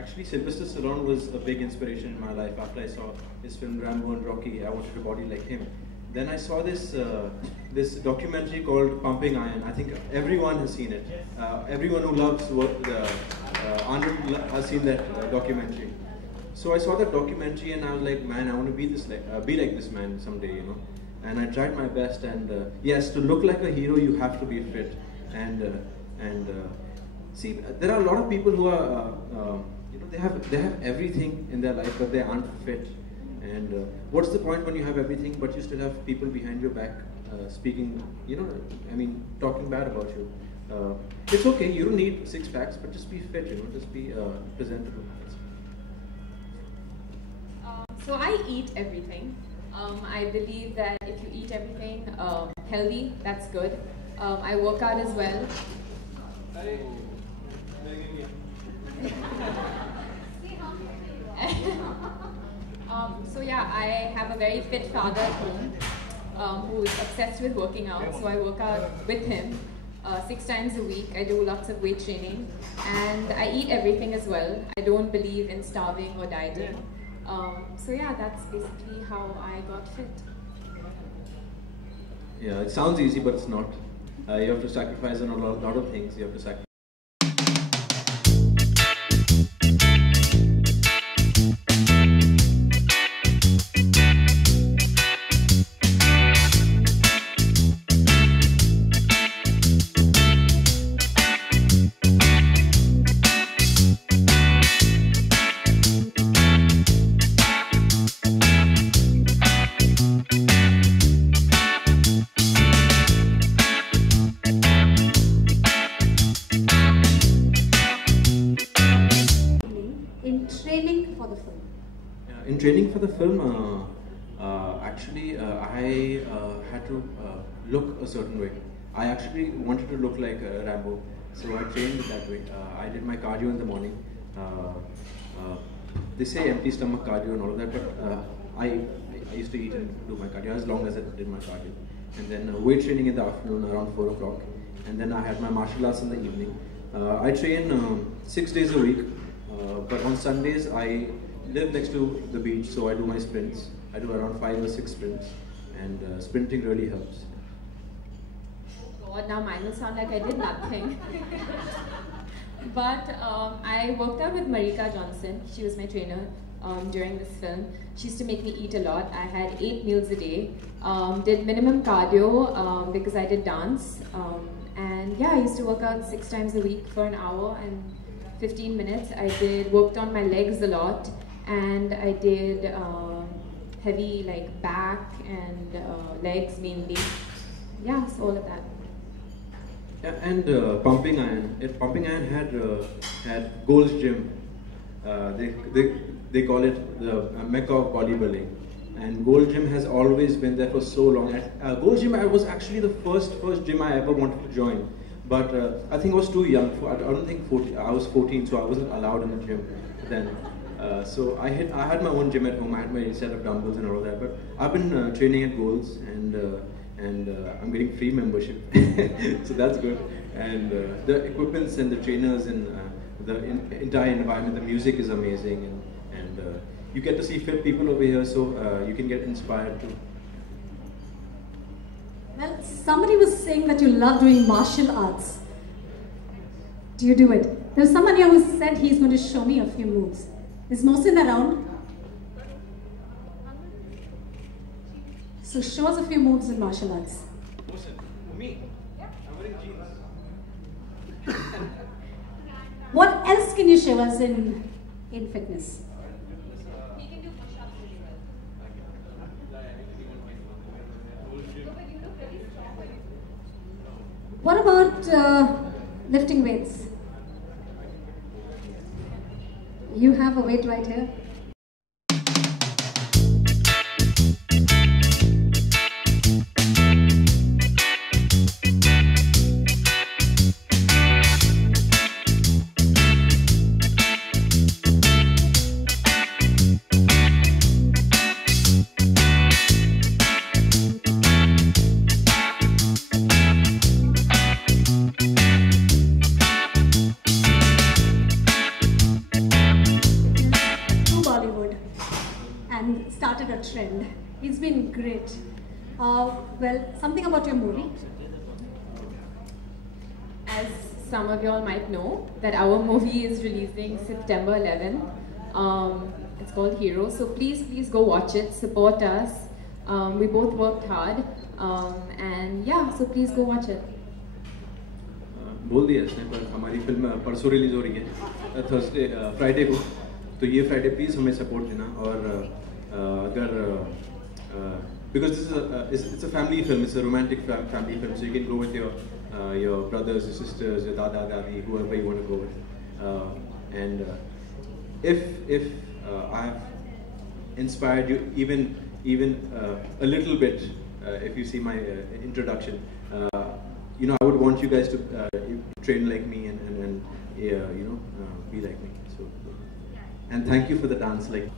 Actually, Sylvester Stallone was a big inspiration in my life. After I saw his film Rambo and Rocky, I wanted a body like him. Then I saw this documentary called Pumping Iron. I think everyone has seen it. Everyone who loves Arnold has seen that documentary. So I saw that documentary and I was like, man, I want to be like this man someday, you know. And I tried my best. And yes, to look like a hero, you have to be fit. And see, there are a lot of people who are, you know, they have everything in their life, but they aren't fit. And what's the point when you have everything, but you still have people behind your back speaking, you know, I mean, talking bad about you. It's okay, you don't need six packs, but just be fit, you know, just be presentable. So I eat everything. I believe that if you eat everything healthy, that's good. I work out as well. So yeah, I have a very fit father at home who is obsessed with working out. So I work out with him 6 times a week. I do lots of weight training and I eat everything as well. I don't believe in starving or dieting. So yeah, that's basically how I got fit. Yeah, it sounds easy, but it's not. You have to sacrifice on a lot of things. You have to sacrifice. In training for the film, actually, I had to look a certain way. I actually wanted to look like Rambo, so I trained that way. I did my cardio in the morning. They say empty stomach cardio and all of that, but I used to eat and do my cardio as long as I did my cardio. And then weight training in the afternoon around 4 o'clock. And then I had my martial arts in the evening. I train 6 days a week, but on Sundays I live next to the beach, so I do my sprints. I do around 5 or 6 sprints, and sprinting really helps. Oh God, now mine will sound like I did nothing. But I worked out with Marika Johnson. She was my trainer during this film. She used to make me eat a lot. I had 8 meals a day. Did minimum cardio because I did dance. And yeah, I used to work out 6 times a week for an hour and 15 minutes. I worked on my legs a lot. And I did heavy like back and legs mainly. Yeah, so all of that. Yeah, and Pumping Iron. Pumping Iron had Gold's Gym. They call it the Mecca of bodybuilding. And Gold Gym has always been there for so long. Gold Gym was actually the first gym I ever wanted to join. But I think I was too young. I don't think 14, I was 14, so I wasn't allowed in the gym then. So I had my own gym at home. I had my set of dumbbells and all of that. But I've been training at Gold's, and I'm getting free membership, so that's good. And the equipments and the trainers and the entire environment, the music is amazing, and you get to see fit people over here, so you can get inspired too. Well, somebody was saying that you love doing martial arts. Do you do it? There's someone here who said he's going to show me a few moves. Is Mohsin around? So show us a few moves in martial arts. Mohsin, me? Yeah. I'm wearing jeans. What else can you show us in fitness? He can do push-ups really well. What about lifting weights? You have a weight right here. started a trend. It's been great. Well, something about your movie. As some of y'all might know, that our movie is releasing September 11. It's called Hero. So please go watch it. Support us. We both worked hard. And yeah, so please go watch it. बोल दिया इसने, पर हमारी film परसों release हो रही है Thursday Friday को, तो ये फ्राइडे प्लीज़ हमें सपोर्ट देना। और अगर because it's a family film, it's a romantic family film, so you can go with your brothers, your sisters, your dada, dadi, whoever you want to go with. And if I have inspired you even a little bit, if you see my introduction, I would want you guys to train like me and be like me. So, and thank you for the dance. Like.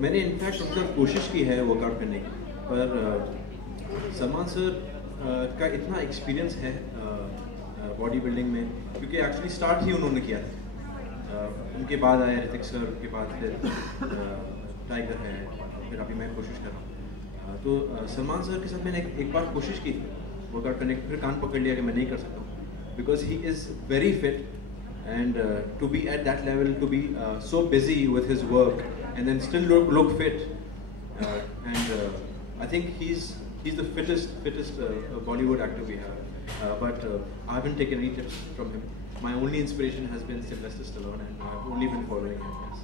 मैंने in fact मतलब कोशिश की है workout करने की, पर Salman sir का इतना एक्सपीरियंस है बॉडी बिल्डिंग में, क्योंकि एक्चुअली स्टार्ट ही उन्होंने किया था। उनके बाद आया ऋतिक सर, उनके बाद फिर टाइगर है, फिर अभी मैं कोशिश कर रहा हूँ। तो सलमान सर के साथ मैंने एक बार कोशिश की वर्कआउट करने की, फिर कान पकड़ लिया कि मैं नहीं कर सकता हूँ, because he is very fit and to be at that level, to be so busy with his work and then still look fit, and I think he's the fittest Bollywood actor we have, but I haven't taken any tips from him. My only inspiration has been Sylvester Stallone, and I've only been following him. Yes.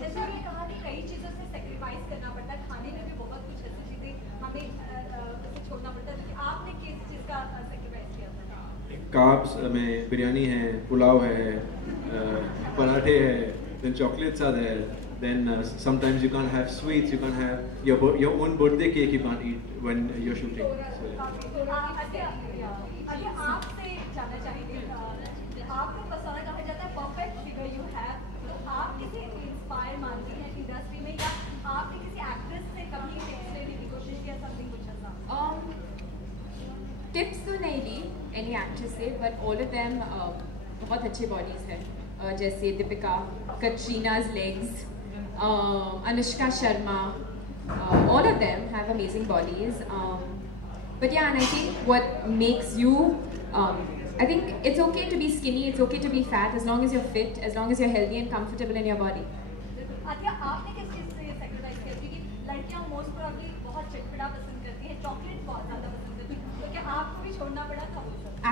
जैसे आपने कहा कि कई चीज़ों से sacrifice करना पड़ता है, खाने में भी बहुत कुछ ऐसी चीज़ें हमें छोड़ना पड़ता है, लेकिन आपने किस चीज़ का sacrifice किया था? कार्ब्स में बिरयानी है, पुलाव है, पराठे है, then chocolates are there, then sometimes you can't have sweets, you can't have your own birthday cake you can't eat when you're shooting. अगर आपसे जानना चाहेंगे, आपको पसंद कहा जाता है परफेक्ट फिगर यू हैव, तो आप किसे इंस्पायर मानती हैं इंडस्ट्री में, या आपने किसी एक्ट्रेस से कभी टिप्स लेने की कोशिश की, समथिंग कुछ ऐसा? टिप्स तो नहीं ली एनी एक्ट्रेस से, बट ऑल ऑफ देम बहुत अच्छे बॉडीज हैं, जैसे Deepika, कटरीना's legs, Anushka Sharma, all of them have amazing bodies. But yeah, and I think what makes you, I think it's okay to be skinny, it's okay to be fat, as long as you're fit, as long as you're healthy and comfortable in your body. Atiya, आपने किस चीज़ से sacrifice किया? क्योंकि लड़कियां most probably बहुत चटपटा पसंद करती हैं, चॉकलेट बहुत ज़्यादा पसंद करती हैं, तो क्या आपको भी छोड़ना पड़ा था?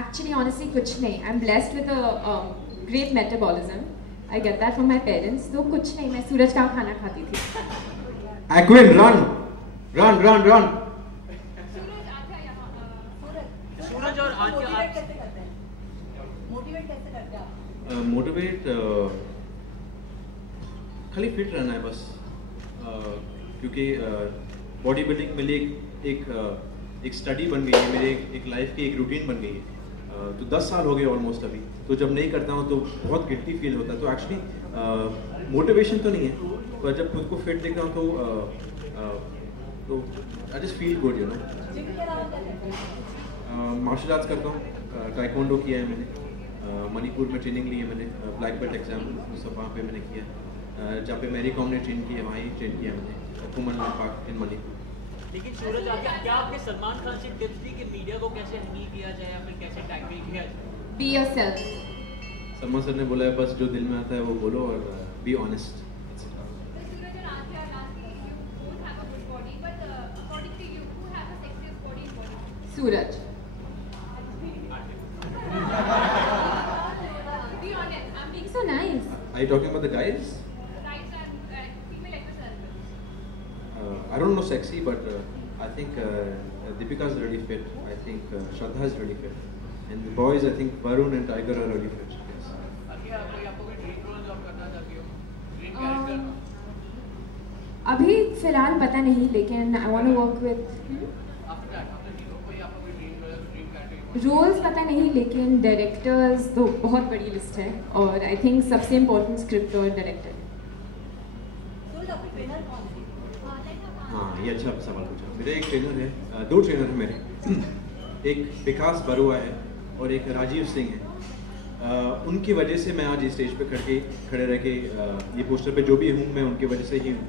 Actually, honestly, कुछ नहीं. I'm blessed with a great metabolism. I get that from my parents. तो कुछ नहीं, मैं सूरज का खाना खाती थी. Aquin, run! Run! सूरज और आतिया मोटिवेट कैसे करते हैं? मोटिवेट कैसे करते हैं आप? मोटिवेट खाली फिट रहना है बस, क्योंकि बॉडी बिल्डिंग मेरे लिए एक स्टडी बन गई है, मेरे एक लाइफ की एक रूटीन बन गई है। तो 10 साल हो गए ऑलमोस्ट अभी, तो जब नहीं करता हूँ तो बहुत गिल्टी फील होता है। तो एक्चुअली मोटिवेशन तो नहीं है, पर जब खुद को फिट देखता हूँ तो I just feel good, you know. Martial arts करता हूँ, टाइकोंडो किया है मैंने, मणिपुर में ट्रेनिंग ली है मैंने, ब्लैक बेल्ट एग्जाम सब वहाँ पे मैंने किया। जहाँ पे मैरी कॉम ने ट्रेन किया वहाँ ही ट्रेन किया मैंने, कुमन पार्क इन मणिपुर। लेकिन सूरज क्या आपने सलमान खान से टिप्स दी कि मीडिया को कैसे हैंडल किया जाए या फिर कैसे टैकल किया जाए? Be yourself. सलमान सर ने बोला है बस जो दिल में आता है वो बोलो और be honest. Suraj. Be honest, I'm being So nice. Are you talking about the guys? right and female actors. I don't know sexy, but I think Deepika is really fit. I think Shraddha is really fit. And the boys, I think Varun and Tiger are really fit. Yes. आपको कोई dream role job करना चाहती हो? Dream character? अभी फिलहाल पता नहीं, लेकिन I want to work with after that आपने हीरो कोई आपको कोई ड्रीम रोल या ड्रीम कैरेक्टर? रोल्स पता नहीं, लेकिन डायरेक्टर्स तो बहुत बड़ी लिस्ट है और आई थिंक सबसे इम्पोर्टेंट स्क्रिप्ट और डायरेक्टर। हाँ, ये अच्छा सवाल पूछा। मेरा एक ट्रेनर है, दो ट्रेनर हैं मेरे, एक विकास बरुआ है और एक राजीव सिंह है। उनकी वजह से मैं आज इस स्टेज पे खड़े रह के ये पोस्टर पे जो भी हूँ मैं उनकी वजह से ही हूँ।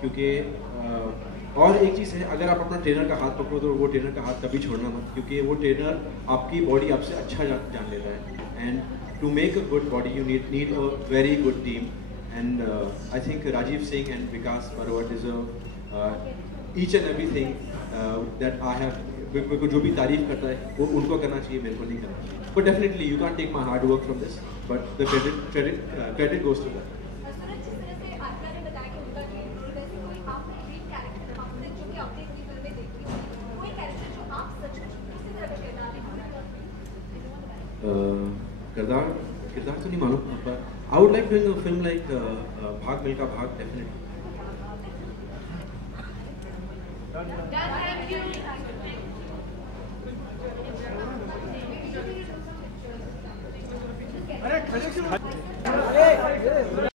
क्योंकि और एक चीज़ है, अगर आप अपना ट्रेनर का हाथ पकड़ो तो वो ट्रेनर का हाथ कभी छोड़ना मत, क्योंकि वो ट्रेनर आपकी बॉडी आपसे अच्छा जान लेता है। And to make a good body you need a very good team. And I think Rajiv Singh and Vikas Barua deserve each and everything that I have. मेरे को जो भी तारीफ करता है वो उनको करना चाहिए, मेरे को नहीं करना चाहिए। But definitely you can take my hard work from this, but the credit goes to that. Suraj, जिस तरह से आत्मा ने बताया कि उनका ड्रीम रोल, वैसे कोई आपने ड्रीम कैरेक्टर आपने जो कि आपने अपनी फिल्म में देखी हो, कोई कैरेक्टर जो आप सचमुच किसी तरह का किरदार तो नहीं मालूम, पर I would like doing a film like भाग मिल्खा भाग, डेफिनेटली। Thank you.